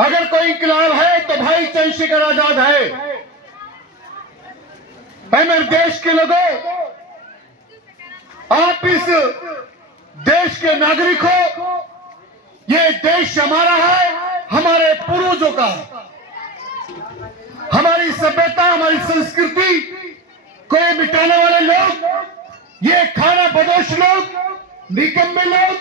अगर कोई इंकलाब है तो भाई चंद्रशेखर आजाद है। मेरे देश के लोगों, आप इस देश के नागरिक हो। ये देश हमारा है, हमारे पूर्वजों का। हमारी सभ्यता, हमारी संस्कृति को मिटाने वाले लोग, ये खाना बदोश लोग, निकम्मे लोग,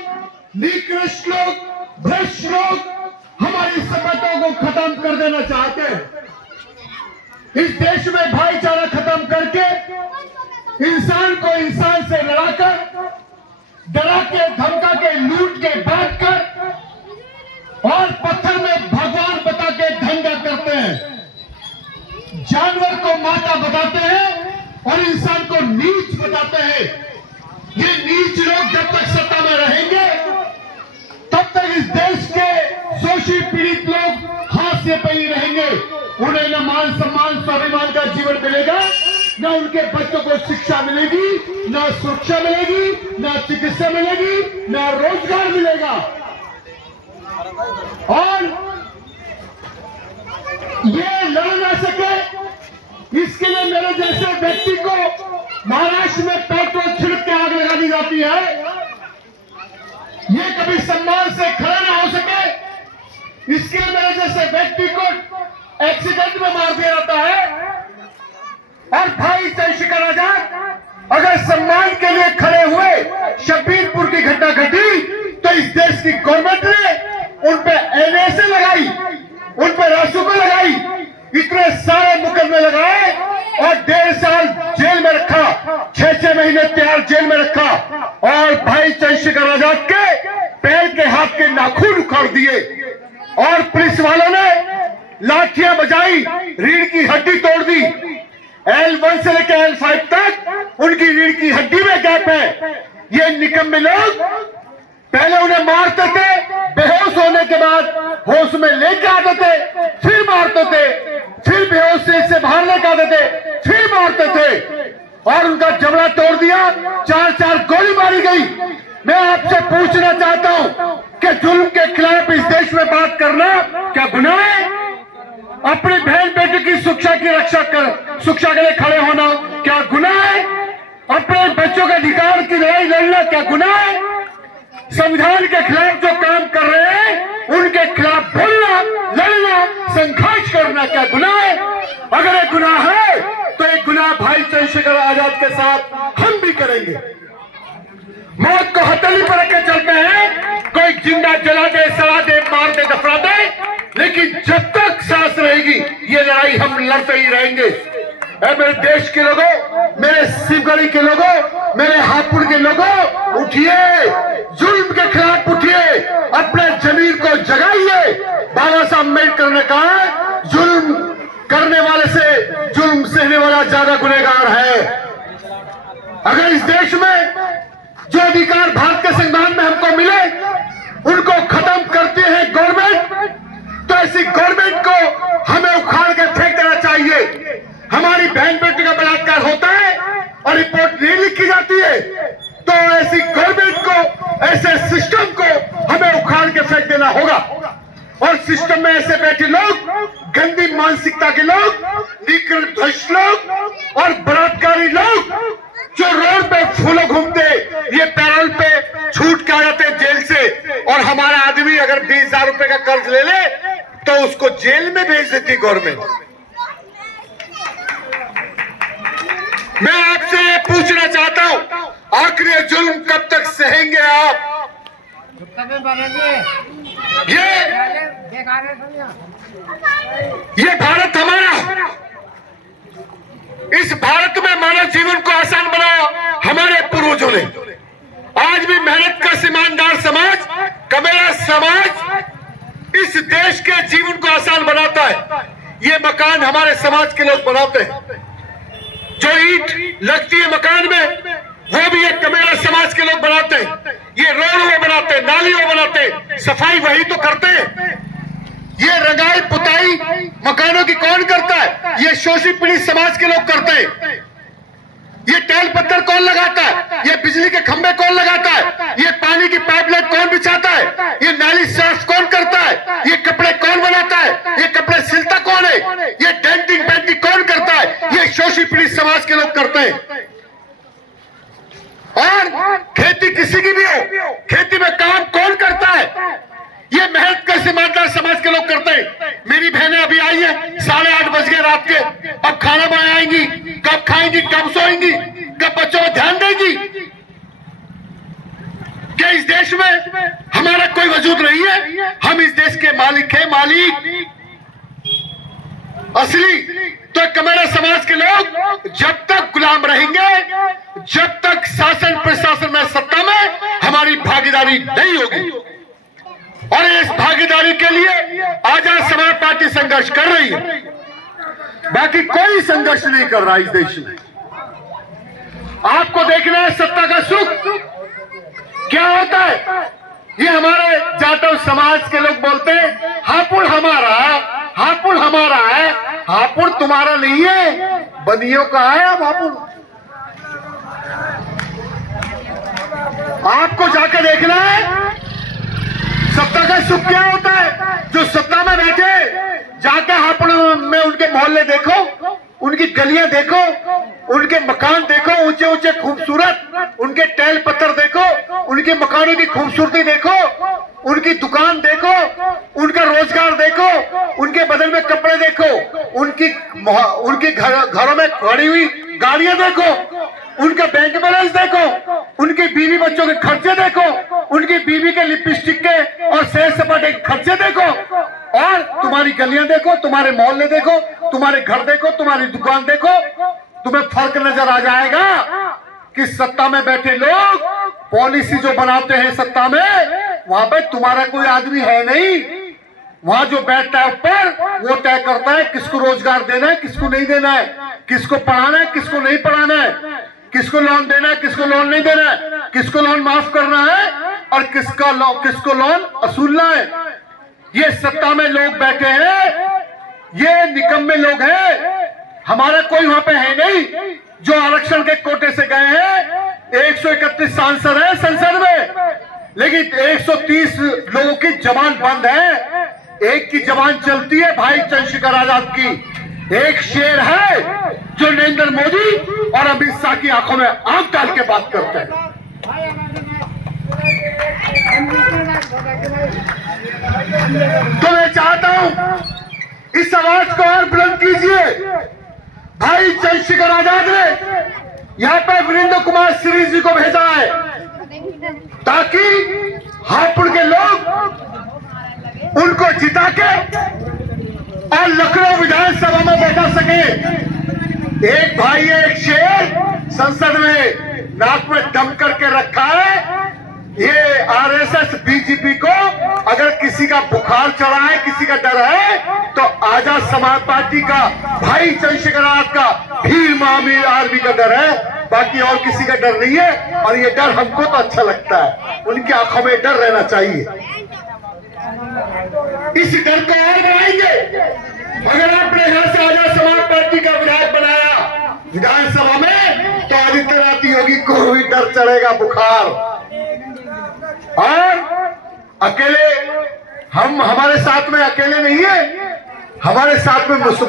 निकृष्ट लोग, भ्रष्ट लोग हमारी सभ्यता को खत्म कर देना चाहते हैं। इस देश में भाईचारा खत्म करके इंसान को इंसान से लड़ाकर, डरा के, धमका के, लूट के, बांट कर और पत्थर में भगवान बता के दंगा करते हैं। जानवर को माता बताते हैं और इंसान को नीच बताते हैं। ये नीच लोग जब तक सत्ता में रहेंगे तब तक इस देश के शोषित पीड़ित लोग हाशिए पे ही रहेंगे। उन्हें न मान सम्मान, स्वाभिमान का जीवन मिलेगा, न उनके बच्चों को शिक्षा मिलेगी, न सुरक्षा मिलेगी, न चिकित्सा मिलेगी, न रोजगार मिलेगा। और ये लड़ ना सके, इसके लिए मेरे जैसे व्यक्ति को महाराष्ट्र में पेट्रोल छिड़क के आग लगा दी जाती है। ये कभी सम्मान से खड़ा ना हो सके, इसके लिए मेरे जैसे व्यक्ति को एक्सीडेंट में मार दिया जाता है। और भाई चंद्रशेखर आजाद अगर सम्मान के लिए खड़े हुए, शब्बीरपुर की घटना घटी तो इस देश की गवर्नमेंट ने उन पे एनएसए लगाई, उन पे रासुका लगाई, इतने सारे मुकदमे लगाए और 1.5 साल जेल में रखा, 6 महीने त्यार जेल में रखा। और भाई चंद्रशेखर आजाद के पैर के हाथ के नाखून उखाड़ दिए और पुलिस वालों ने लाठियां बजाई, रीढ़ की हड्डी तोड़ दी। L1 से लेकर L5 तक उनकी रीढ़ की हड्डी में गैप है। ये निकम्मे लोग पहले उन्हें मारते थे, बेहोश होने के बाद होश में लेके आते थे, फिर मारते थे, फिर बेहोशी से बाहर लेके आते थे, फिर मारते थे और उनका जबड़ा तोड़ दिया। 4 गोली मारी गई। मैं आपसे पूछना चाहता हूं कि जुल्म के खिलाफ इस देश में बात करना क्या गुनाह है? अपनी बहन बेटी की शिक्षा की रक्षा कर, शिक्षा के लिए खड़े होना क्या गुनाह है? अपने बच्चों के अधिकार की लड़ाई लड़ना क्या गुनाह है? संविधान के खिलाफ जो काम कर रहे हैं उनके खिलाफ बोलना, लड़ना, संघर्ष करना क्या गुनाह है? अगर एक गुनाह है तो एक गुनाह भाई चंद्रशेखर आजाद के साथ हम भी करेंगे। मौत को हथेली पर रख के चलते हैं, कोई जिंदा जला दे, सड़ा दे, मार दे, दफना दे, लेकिन जब तक सांस रहेगी ये लड़ाई हम लड़ते ही रहेंगे। मेरे देश के लोगों, मेरे शिवगढ़ी के लोगों, मेरे हापुड़ के लोगों, उठिए, जुल्म के खिलाफ उठिए, अपने जमीन को जगाइए। बाबा साहब अम्बेडकर ने कहा जुल्म करने वाले से जुल्म सहने वाला ज्यादा गुनहगार है। अगर इस देश में जो अधिकार भारत के संविधान में हमको मिले उनको खत्म करते हैं गवर्नमेंट, तो ऐसी गवर्नमेंट को हमें उखाड़ कर फेंक देना चाहिए। हमारी बहन बेटी का बलात्कार होता है और रिपोर्ट नहीं लिखी जाती है, तो ऐसी गवर्नमेंट को, ऐसे सिस्टम को हमें उखाड़ के फेंक देना होगा। और सिस्टम में ऐसे बैठे लोग, गंदी मानसिकता के लोग, निकृष्ट भ्रष्ट लोग और बलात्कारी लोग जो रोड पे फूलों घूमते, ये पैरोल पे छूट के आ जाते जेल से, और हमारा आदमी अगर 20,000 रुपए का कर्ज ले ले तो उसको जेल में भेज देती गवर्नमेंट। मैं आपसे पूछना चाहता हूं, आखिर ये जुल्म कब तक सहेंगे आप? ये भारत हमारा, इस भारत में मानव जीवन को आसान बनाया हमारे पूर्वजों ने। आज भी मेहनत का ईमानदार समाज, कमेरा समाज इस देश के जीवन को आसान बनाता है। ये मकान हमारे समाज के लोग बनाते हैं। जो ईंट लगती है मकान में वो भी एक कमेरा समाज के लोग बनाते हैं। ये रोड वो बनाते हैं, नाली वो बनाते हैं, सफाई वही तो करते हैं। ये रंगाई पुताई मकानों की कौन करता है? ये शोषित पीड़ित समाज के लोग करते हैं। ये टाइल पत्थर कौन लगाता है? ये बिजली के खंभे कौन लगाता है? ये पानी की पाइपलाइन कौन बिछाता है? ये नाली साफ कौन करता है? ये कपड़े कौन बनाता खाएंगी, कब सोएंगी, कब बच्चों पर ध्यान देगी? क्या इस देश में हमारा कोई वजूद नहीं है? हम इस देश के मालिक हैं, मालिक असली। तो कमेरा समाज के लोग जब तक गुलाम रहेंगे, जब तक शासन प्रशासन में, सत्ता में हमारी भागीदारी नहीं होगी। और इस भागीदारी के लिए आजाद समाज पार्टी संघर्ष कर रही है, बाकी कोई संघर्ष नहीं कर रहा इस देश में। आपको देखना है सत्ता का सुख क्या होता है। ये हमारे जाटव समाज के लोग बोलते हैं हापुड़ हमारा है, हापुड़ हमारा है। हापुड़ तुम्हारा नहीं है, बनियों का है। अब हापुड़ आपको जाकर देखना है सत्ता का सुख क्या होता है। जो सत्ता में बैठे जाके हापुड़ में उनके मोहल्ले देखो, उनकी गलियां देखो, उनके मकान देखो, ऊंचे ऊंचे खूबसूरत, उनके टैल पत्थर देखो, उनके मकानों की खूबसूरती देखो, उनकी दुकान देखो, उनका रोजगार देखो, उनके बदल में कपड़े देखो, उनकी घरों में खड़ी हुई गाड़ियां देखो, उनका बैंक बैलेंस देखो, उनके बीवी बच्चों के खर्चे देखो, उनकी बीवी के लिपस्टिक के और सैर सपाटे के खर्चे देखो, और तुम्हारी गलियां देखो, तुम्हारे मोहल्ले देखो, तुम्हारे घर देखो, तुम्हारी दुकान देखो। तुम्हें फर्क नजर आ जाएगा कि सत्ता में बैठे लोग पॉलिसी जो बनाते हैं सत्ता में, वहां पे तुम्हारा कोई आदमी है नहीं। वहां जो बैठता है ऊपर वो तय करता है किसको रोजगार देना है, किसको नहीं देना है, किसको पढ़ाना है, किसको नहीं पढ़ाना है, किसको लोन देना है, किसको लोन नहीं देना है, किसको लोन माफ करना है और किसको लोन असूलना है। ये सत्ता में लोग बैठे हैं, ये निकम्मे लोग हैं। हमारा कोई वहां पे है नहीं जो आरक्षण के कोटे से गए हैं। 131 सांसद हैं संसद में, लेकिन 130 लोगों की जबान बंद है। एक की जबान चलती है भाई चंद्रशेखर आजाद की। एक शेर है जो नरेंद्र मोदी और अमित शाह की आंखों में आंख डाल के बात करते हैं। तो मैं चाहता हूं इस आवाज को और बुलंद कीजिए। भाई चंद्रशेखर आजाद ने यहाँ पे वीरेंद्र कुमार श्री जी को भेजा है ताकि हापुड़ के लोग उनको जिता के और लखनऊ विधानसभा में बैठा सके। एक भाई है, एक शेर संसद में नाक में दम करके रखा है। ये आरएसएस बीजेपी को अगर किसी का बुखार चढ़ा है, किसी का डर है, तो आजाद समाज पार्टी का भाई चंद्रशेखर आजाद का भीम आर्मी का डर है, बाकी और किसी का डर नहीं है। और ये डर हमको तो अच्छा लगता है, उनकी आंखों में डर रहना चाहिए। इस डर को और बढ़ाएंगे। अगर आपने यहां से आजाद समाज पार्टी का विधायक बनाया विधानसभा में, तो आदित्यनाथ योगी को भी डर चढ़ेगा, बुखार। और अकेले हम हमारे साथ में अकेले नहीं है, हमारे साथ में मुसलमान